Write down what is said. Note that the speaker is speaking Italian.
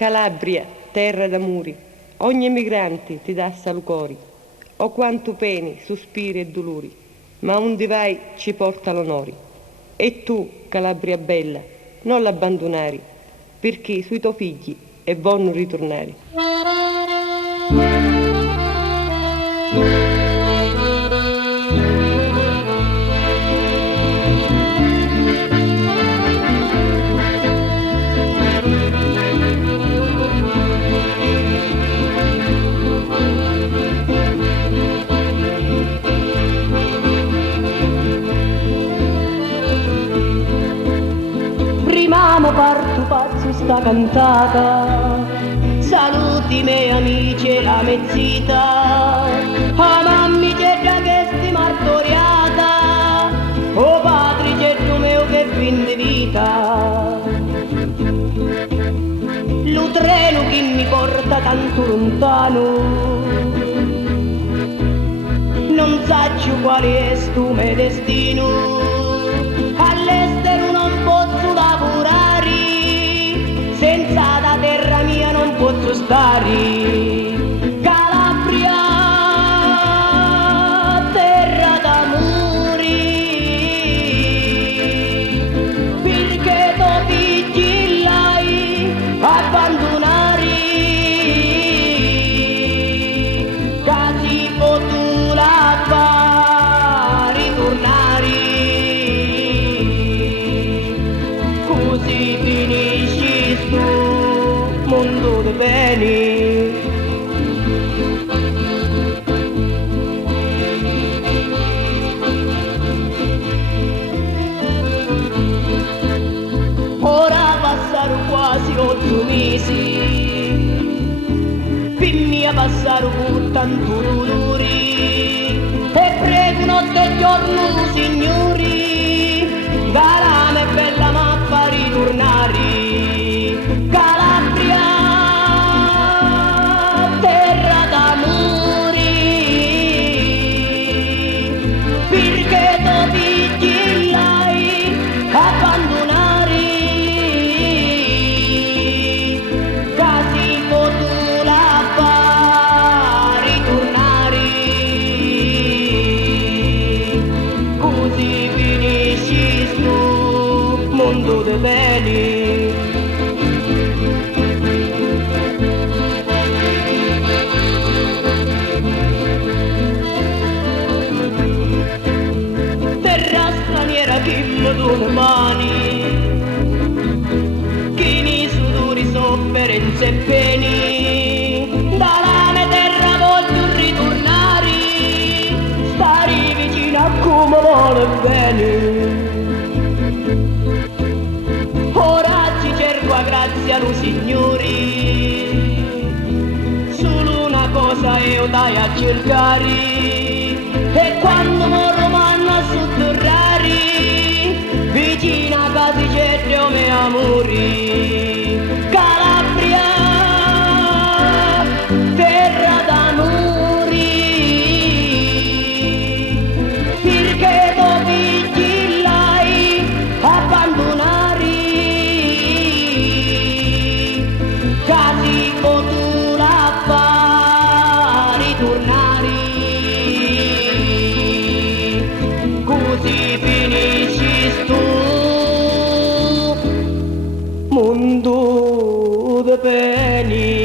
Calabria, terra d'amori, ogni emigrante ti dà salucori. O quanto peni, sospiri e dolori, ma onde vai ci porta l'onore. E tu, Calabria bella, non l'abbandonare, perché sui tuoi figli è buono ritornare. Parto pazzo sta cantata, saluti i miei amici e la mezzita, a mammi c'è già che sti martoriata, o padri c'è tu mio che fin di vita. Lo treno che mi porta tanto lontano, non saggio quale è sto mio destino, all'estero non posso lavorare, senza la terra mia non posso stare. Calabria, terra d'amori, perché tu figli l'hai abbandonare, casi potuta far ritornare, così finisci sto mondo di bene. Ora passano quasi 8 mesi, finni a passare con tanto dolore, e prego notte e giorno, signori, Calame è bella ma fa ritornare. Calabria, terra d'amori, perché tu figli l'hai abbandonare, casi potuta far ritornare, così finisci sto mondo di bene. Terra straniera che mi dona mani, che nei sudori, sofferenze e peni, dalla mia terra voglio ritornare, stare vicino come vuole bene. Ora ci cerco a grazia lo Signore, solo una cosa io dai a cercare, e quando morro m'hanno a sotterrare, vicino a casa c'è Dio mio amore. Calabria, terra d'amori, perché tu figli l'hai abbandonare, casi potuta far ritornare, così finisci sto mondo de peni.